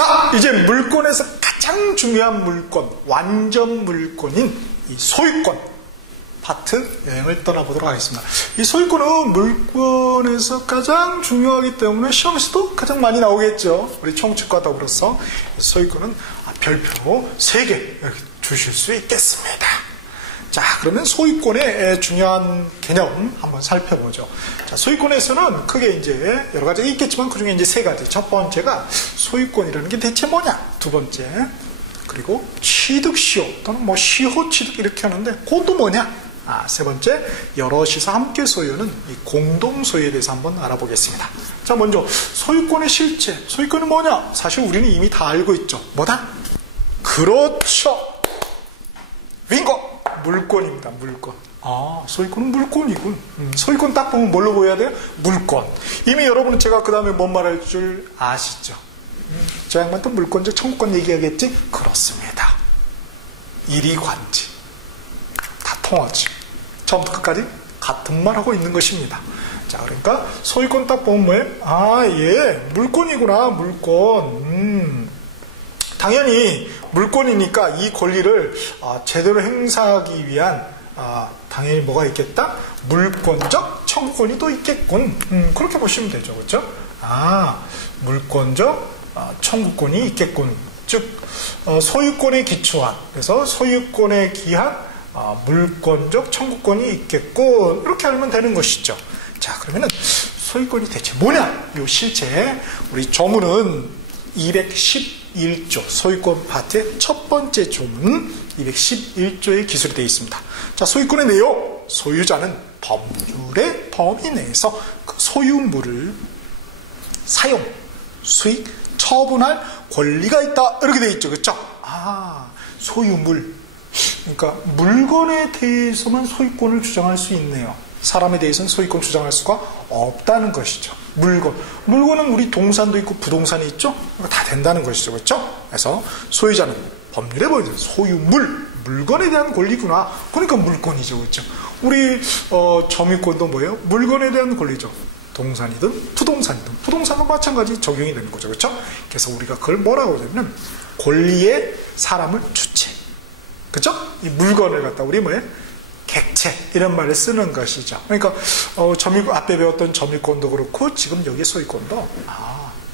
자, 이제 물권에서 가장 중요한 물권, 완전 물권인 이 소유권 파트 여행을 떠나보도록 하겠습니다. 이 소유권은 물권에서 가장 중요하기 때문에 시험에서도 가장 많이 나오겠죠. 우리 총칙과 더불어서 소유권은 별표 3개 이렇게 주실 수 있겠습니다. 자, 그러면 소유권의 중요한 개념 한번 살펴보죠. 자, 소유권에서는 크게 이제 여러 가지가 있겠지만 그 중에 이제 3가지. 첫 번째가 소유권이라는 게 대체 뭐냐? 두 번째, 그리고 취득시효 또는 뭐 시효 취득 이렇게 하는데 그것도 뭐냐? 세 번째, 여럿이서 함께 소유는 이 공동 소유에 대해서 한번 알아보겠습니다. 자, 먼저 소유권의 실체. 소유권은 뭐냐? 사실 우리는 이미 다 알고 있죠. 뭐다? 그렇죠. 빙고! 물권입니다. 물권. 소유권은 물권이군. 소유권 딱 보면 뭘로 보여야 돼요? 물권. 이미 여러분은 제가 그 다음에 뭔 말할 줄 아시죠? 저 양반 또 물권적 청구권 얘기하겠지? 그렇습니다. 이리관지. 다 통하지. 처음부터 끝까지 같은 말 하고 있는 것입니다. 자, 그러니까 소유권 딱 보면 뭐예요? 예, 물권이구나, 물권. 당연히 물권이니까 이 권리를 제대로 행사하기 위한 당연히 뭐가 있겠다? 물권적 청구권이 또 있겠군. 그렇게 보시면 되죠. 그렇죠? 물권적 청구권이 있겠군. 즉 소유권에 기초한, 그래서 소유권에 기한 물권적 청구권이 있겠군. 이렇게 알면 되는 것이죠. 자, 그러면은 소유권이 대체 뭐냐? 이 실체 우리 조문은 211조 소유권 파트의 첫 번째 조문 211조에 기술이 되어 있습니다. 자, 소유권의 내용, 소유자는 법률의 범위 내에서 그 소유물을 사용, 수익, 처분할 권리가 있다 이렇게 되어 있죠. 그렇죠? 소유물, 그러니까 물건에 대해서만 소유권을 주장할 수 있네요. 사람에 대해서는 소유권 주장할 수가 없다는 것이죠. 물건은 우리 동산도 있고 부동산이 있죠. 다 된다는 것이죠. 그렇죠? 그래서 소유자는 법률에 보이는 소유물, 물건에 대한 권리구나. 그러니까 물권이죠. 그렇죠? 우리 점유권도 뭐예요? 물건에 대한 권리죠. 동산이든 부동산도 마찬가지 적용이 되는 거죠. 그렇죠? 그래서 우리가 그걸 뭐라고 하냐면 권리의 사람을 주체. 그렇죠? 이 물건을 갖다 우리 뭐예요? 객체 이런 말을 쓰는 것이죠. 그러니까 앞에 배웠던 점유권도 그렇고 지금 여기 소유권도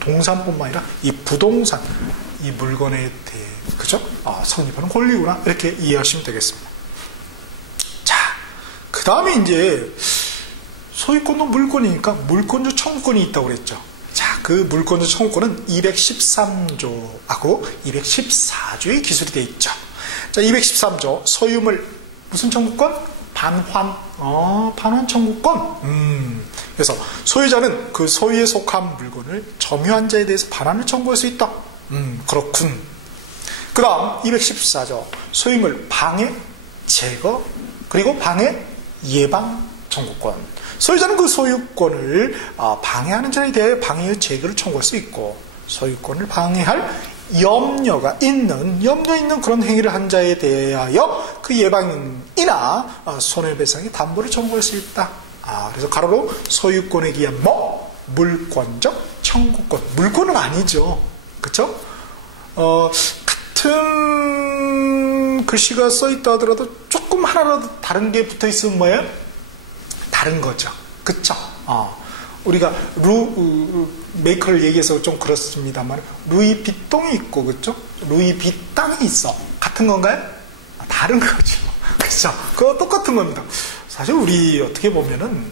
동산뿐만 아니라 이 부동산, 이 물건에 대해 그죠? 성립하는 권리구나 이렇게 이해하시면 되겠습니다. 자, 그 다음에 이제 소유권도 물권이니까 물권적 청구권이 있다고 그랬죠. 자, 그 물권적 청구권은 213조하고 214조의 기술이 되어 있죠. 자, 213조 소유물 무슨 청구권? 반환. 반환 청구권. 그래서 소유자는 그 소유에 속한 물건을 점유한 자에 대해서 반환을 청구할 수 있다. 그렇군. 그 다음 214조 소유물 방해, 제거, 그리고 방해, 예방 청구권. 소유자는 그 소유권을 방해하는 자에 대해 방해의 제거를 청구할 수 있고 소유권을 방해할 염려 있는 그런 행위를 한 자에 대하여 그 예방이나 손해배상의 담보를 청구할 수 있다. 그래서 가로로 소유권에 기한 물권적 청구권. 물권은 아니죠. 그렇죠? 같은 글씨가 써있다 하더라도 조금 하나라도 다른 게 붙어있으면 뭐예요? 다른 거죠. 그렇죠? 우리가 메이커를 얘기해서 좀 그렇습니다만 루이비통이 있고 그렇죠? 루이비땅이 있어. 같은 건가요? 다른 거죠. 그렇죠? 그거 똑같은 겁니다. 사실 우리 어떻게 보면은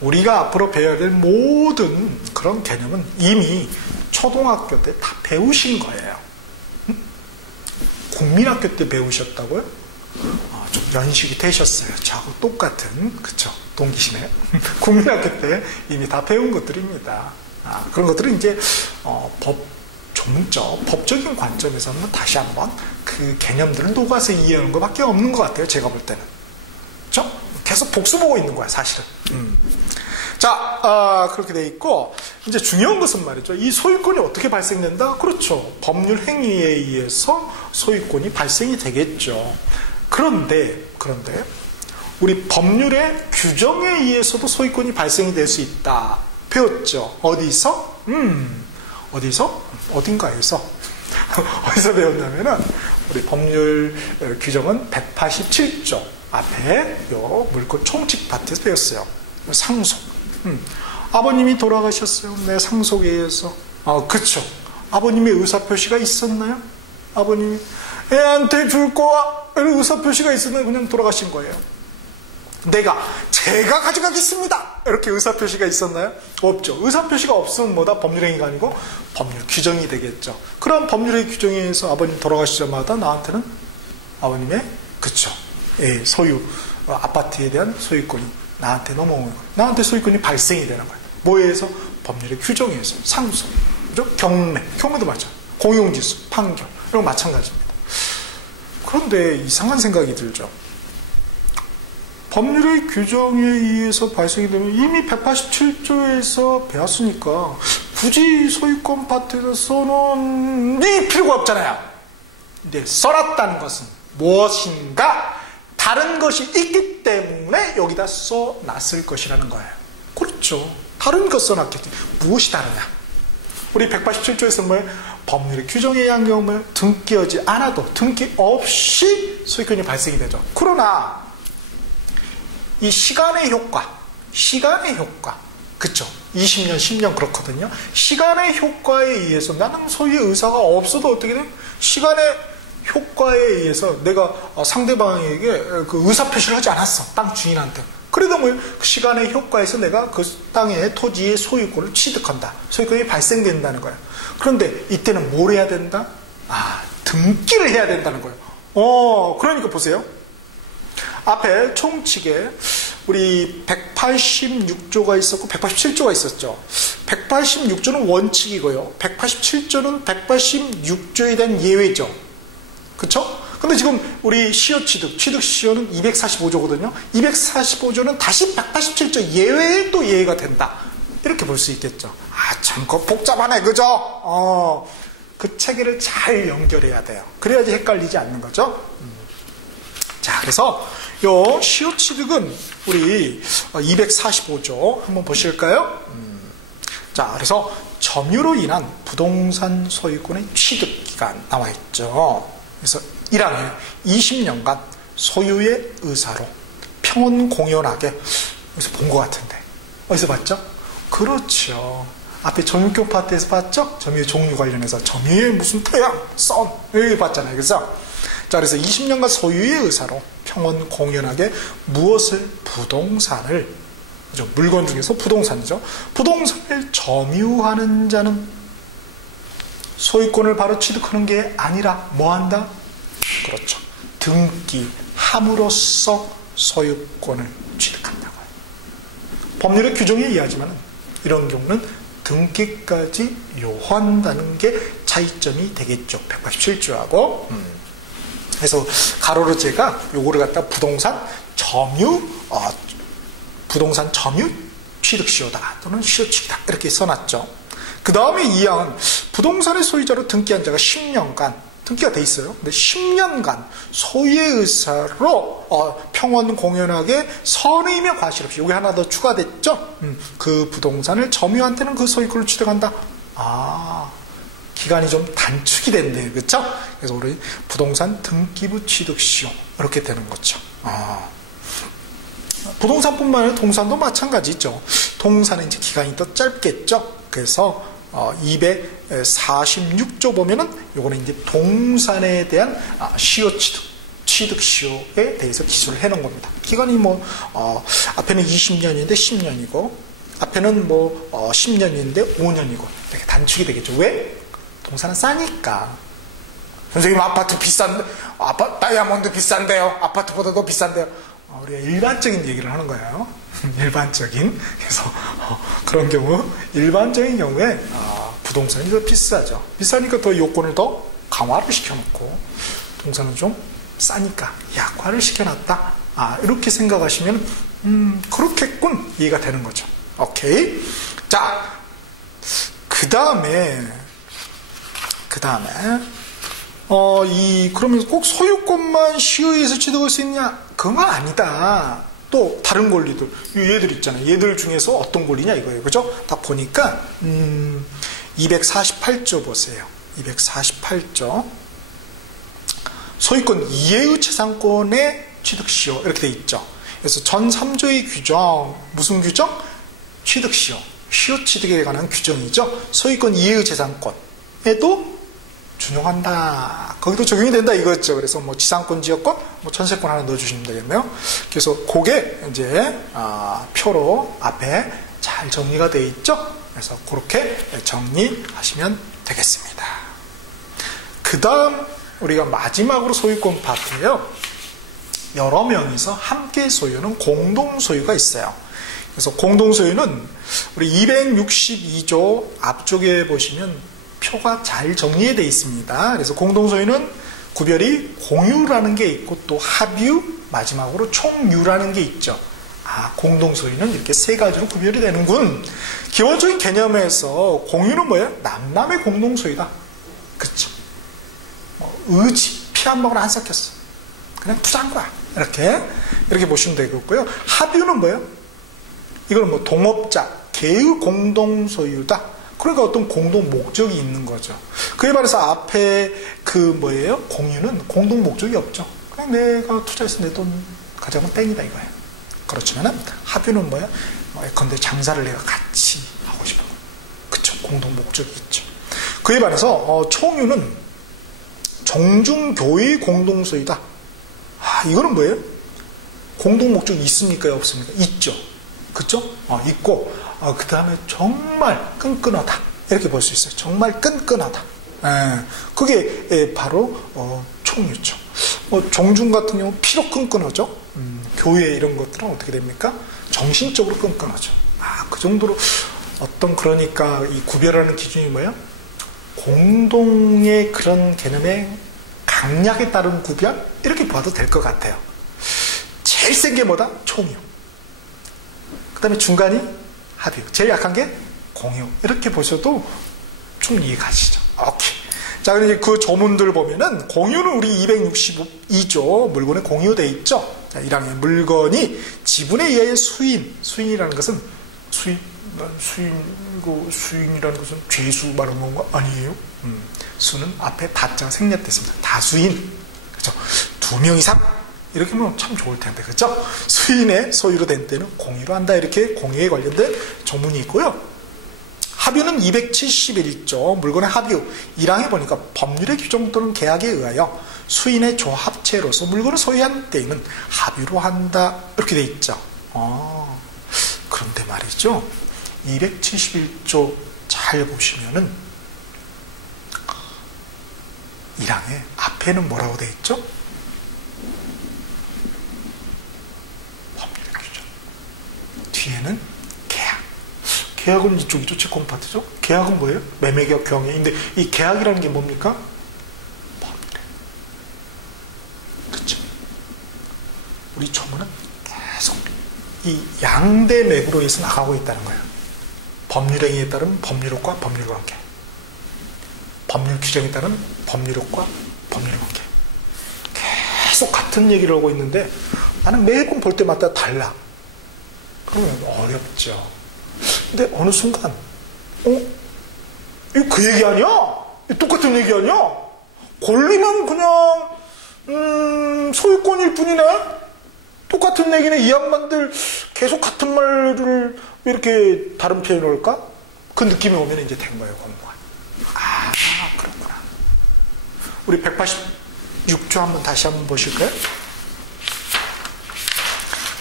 우리가 앞으로 배워야 될 모든 그런 개념은 이미 초등학교 때 다 배우신 거예요. 국민학교 때 배우셨다고요? 좀 연식이 되셨어요. 저하고 똑같은, 그쵸? 동기시네요. 국민학교 때 이미 다 배운 것들입니다. 그런 것들은 이제, 법적인 관점에서 한번 다시 한번 그 개념들을 녹아서 이해하는 것밖에 없는 것 같아요. 제가 볼 때는. 그쵸? 계속 복수보고 있는 거야, 사실은. 자, 그렇게 돼 있고, 이제 중요한 것은 말이죠. 이 소유권이 어떻게 발생된다? 그렇죠. 법률 행위에 의해서 소유권이 발생이 되겠죠. 그런데, 우리 법률의 규정에 의해서도 소유권이 발생이 될 수 있다. 배웠죠. 어디서? 어디서? 어딘가에서 어디서 배웠냐면은 우리 법률 규정은 187조 앞에 요 물권 총칙 파트에서 배웠어요. 상속. 아버님이 돌아가셨어요. 내 상속에 의해서. 그쵸. 아버님의 의사표시가 있었나요? 아버님이 애한테 줄 거야 의사표시가 있었나요? 그냥 돌아가신 거예요. 제가 가져가겠습니다. 이렇게 의사표시가 있었나요? 없죠. 의사표시가 없으면 뭐다? 법률행위가 아니고 법률 규정이 되겠죠. 그런 법률의 규정에 의해서 아버님 돌아가시자마자 나한테는 아버님의 소유, 아파트에 대한 소유권이 나한테 넘어오는 거예요. 나한테 소유권이 발생이 되는 거예요. 뭐에 의해서? 법률의 규정에 의해서. 상속, 그죠? 경매도 마찬가지. 공용지수, 판결 이런 거 마찬가지입니다. 그런데 이상한 생각이 들죠. 법률의 규정에 의해서 발생이 되면 이미 187조에서 배웠으니까 굳이 소유권 파트에서 써놓은 필요가 없잖아요. 근데 써놨다는 것은 무엇인가? 다른 것이 있기 때문에 여기다 써놨을 것이라는 거예요. 그렇죠. 다른 것 써놨겠지. 무엇이 다르냐? 우리 187조에서 뭐예요? 법률의 규정에 의한 경우에 등기하지 않아도 등기 없이 소유권이 발생이 되죠. 그러나 이 시간의 효과, 그쵸? 20년, 10년 그렇거든요. 시간의 효과에 의해서 나는 소유의 의사가 없어도 어떻게 돼? 시간의 효과에 의해서 내가 상대방에게 그 의사표시를 하지 않았어. 땅 주인한테. 그래도 뭐 시간의 효과에서 내가 그 땅의 토지의 소유권을 취득한다. 소유권이 발생된다는 거예요. 그런데 이때는 뭘 해야 된다? 등기를 해야 된다는 거예요. 그러니까 보세요. 앞에 총칙에 우리 186조가 있었고 187조가 있었죠. 186조는 원칙이고요. 187조는 186조에 대한 예외죠. 그쵸? 근데 지금 우리 취득시효는 245조거든요. 245조는 다시 187조 예외에 또 예외가 된다. 이렇게 볼 수 있겠죠. 참, 그거 복잡하네, 그죠? 그 체계를 잘 연결해야 돼요. 그래야지 헷갈리지 않는 거죠. 자, 그래서 요 시효취득은 우리 245조 한번 보실까요? 자, 그래서 점유로 인한 부동산 소유권의 취득기간 나와 있죠. 그래서 1항에 20년간 소유의 의사로 평온공연하게 여기서 본 것 같은데 어디서 봤죠? 그렇죠. 앞에 점유권 파트에서 봤죠? 점유의 종류 관련해서 점유의 무슨 태양, 선 여기 봤잖아요. 그래서 자, 그래서 20년간 소유의 의사로 평온공연하게 무엇을? 부동산을, 그죠? 물건 중에서 부동산이죠. 부동산을 점유하는 자는 소유권을 바로 취득하는 게 아니라 뭐 한다? 그렇죠. 등기함으로써 소유권을 취득한다고요. 법률의 규정에 의하지만 이런 경우는 등기까지 요한다는 게 차이점이 되겠죠. 187조하고. 그래서 가로로 제가 요거를 갖다 부동산 점유 취득시효다 또는 시효취득이다 이렇게 써놨죠. 그 다음에 2항은 부동산의 소유자로 등기한 자가 10년간 등기가 돼 있어요. 근데 10년간 소유의 의사로 평온공연하게 선의며 과실 없이 여기 하나 더 추가됐죠. 그 부동산을 점유한테는 그 소유권을 취득한다. 기간이 좀 단축이 됐네요. 그렇죠? 그래서 우리 부동산 등기부 취득시효 이렇게 되는 거죠. 부동산뿐만 아니라 동산도 마찬가지죠. 동산은 이제 기간이 더 짧겠죠. 그래서 246조 보면은 요거는 이제 동산에 대한 시효 취득시효에 대해서 기술을 해놓은 겁니다. 기간이 앞에는 20년인데 10년이고 앞에는 10년인데 5년이고 이렇게 단축이 되겠죠. 왜? 동산은 싸니까. 선생님 아파트 비싼데, 다이아몬드 비싼데요. 아파트보다도 비싼데요. 우리가 일반적인 얘기를 하는 거예요. 일반적인. 그래서 그런 경우 일반적인 경우에 부동산이 더 비싸죠. 비싸니까 더 요건을 더 강화를 시켜놓고 동산은 좀 싸니까 약화를 시켜놨다. 이렇게 생각하시면 그렇겠군 이해가 되는 거죠. 오케이. 자, 그 다음에 그러면 꼭 소유권만 시효에서 취득할 수 있냐? 그건 아니다. 또 다른 권리들, 얘들 있잖아요. 얘들 중에서 어떤 권리냐 이거예요. 그죠? 딱 보니까 248조 보세요. 248조. 소유권 이외의 재산권의 취득시효 이렇게 돼 있죠. 그래서 전 3조의 규정, 무슨 규정? 취득시효, 시효 취득에 관한 규정이죠. 소유권 이외의 재산권에도 준용한다. 거기도 적용이 된다 이거죠. 그래서 뭐 지상권, 지역권, 뭐 전세권 하나 넣어주시면 되겠네요. 그래서 그게 이제 표로 앞에 잘 정리가 되어 있죠. 그래서 그렇게 정리하시면 되겠습니다. 그 다음 우리가 마지막으로 소유권 파트예요. 여러 명이서 함께 소유는 공동소유가 있어요. 그래서 공동소유는 우리 262조 앞쪽에 보시면 표가 잘 정리되어 있습니다. 그래서 공동소유는 구별이 공유라는 게 있고 또 합유, 마지막으로 총유라는 게 있죠. 공동소유는 이렇게 세 가지로 구별이 되는군. 기본적인 개념에서 공유는 뭐예요? 남남의 공동소유다. 그렇죠. 의지, 피 한 방울 안 섞였어. 그냥 투자한 거야. 이렇게 보시면 되겠고요. 합유는 뭐예요? 이거는 뭐 동업자, 개의 공동소유다. 그러니까 어떤 공동 목적이 있는 거죠. 그에 반해서 앞에 공유는 공동 목적이 없죠. 그냥 내가 투자해서 내 돈 가져가면 땡이다 이거예요. 그렇지만은 합유는 뭐야? 예컨대 장사를 내가 같이 하고 싶은 거. 그쵸? 공동 목적이 있죠. 그에 반해서 총유는 정중교의 공동소유다. 이거는 뭐예요? 공동 목적이 있습니까? 없습니까? 있죠. 그쵸? 있고 그 다음에 정말 끈끈하다. 이렇게 볼 수 있어요. 정말 끈끈하다. 그게 바로 총유죠. 정중 같은 경우 피로 끈끈하죠. 교회 이런 것들은 어떻게 됩니까? 정신적으로 끈끈하죠. 그 정도로 그러니까 이 구별하는 기준이 뭐예요? 공동의 그런 개념의 강약에 따른 구별? 이렇게 봐도 될 것 같아요. 제일 센 게 뭐다? 총유. 그 다음에 중간이 합유. 제일 약한 게 공유. 이렇게 보셔도 좀 이해가시죠. 오케이. 자, 그럼 이제 그 조문들 보면은 공유는 우리 262조 물건에 공유되어 있죠. 자, 1항에 물건이 지분에 의해 수인이라는 것은 수인이라는 것은 죄수 말하는 건가? 아니에요. 수는 앞에 다자가 생략됐습니다. 다수인. 그렇죠. 2명 이상. 이렇게 하면 참 좋을 텐데. 그렇죠? 수인의 소유로 된 때는 공유로 한다. 이렇게 공유에 관련된 조문이 있고요. 합유는 271조 물건의 합유 1항에 보니까 법률의 규정 또는 계약에 의하여 수인의 조합체로서 물건을 소유한 때에는 합유로 한다. 이렇게 돼 있죠. 그런데 말이죠. 271조 잘 보시면은 1항에 앞에는 뭐라고 돼 있죠? 법률의 규정. 뒤에는 계약. 계약은 이쪽이죠. 채권 파트죠. 계약은 뭐예요? 매매계약, 경매인데 이 계약이라는 게 뭡니까? 법률. 그렇죠. 우리 조문은 계속 이 양대 맥으로 해서 나가고 있다는 거예요. 법률행위에 따른 법률효과, 법률관계. 법률 규정에 따른 법률효과, 법률관계. 계속 같은 얘기를 하고 있는데 나는 매번 볼 때마다 달라. 그러면 어렵죠. 근데 어느 순간 이거 그 얘기 아니야? 똑같은 얘기 아니야? 권리만 그냥 소유권일 뿐이네? 똑같은 얘기네. 이 양반들 계속 같은 말을 왜 이렇게 다른 표현을 할까? 그 느낌이 오면 이제 된 거예요. 공부가. 그렇구나. 우리 186조 한번 다시 한번 보실까요?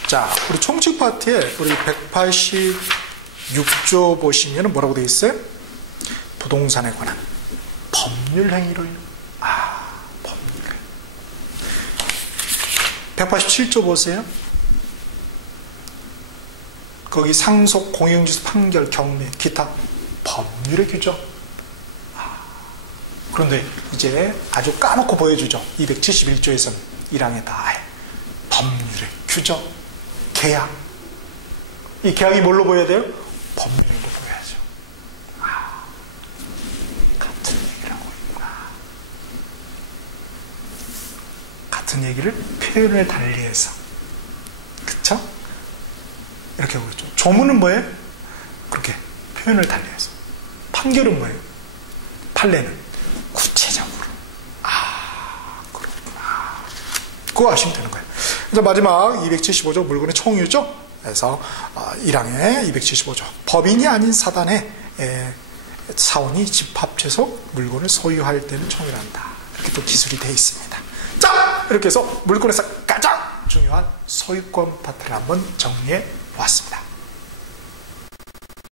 자, 우리 총칙 파트에 우리 186조 보시면 뭐라고 되어 있어요? 부동산에 관한 법률 행위로 인한 법률. 187조 보세요. 거기 상속, 공영지수, 판결, 경매, 기타 법률의 규정. 그런데 이제 아주 까놓고 보여주죠. 271조에서는 1항에 다 법률의 규정, 계약. 이 계약이 뭘로 보여야 돼요? 법률로 보여야죠. 같은 얘기를 하고 있구나. 같은 얘기를 표현을 달리해서. 그쵸? 이렇게 하고 있죠. 조문은 뭐예요? 그렇게 표현을 달리해서. 판결은 뭐예요? 판례는 구체적으로. 그렇구나. 그거 아시면 되는 거예요. 이제 마지막 275조 물건의 총유죠. 그래서 1항의 275조 법인이 아닌 사단의 사원이 집합체소 물건을 소유할 때는 총유한다. 이렇게 또 기술이 되어 있습니다. 자, 이렇게 해서 물건에서 가장 중요한 소유권 파트를 한번 정리해 보았습니다.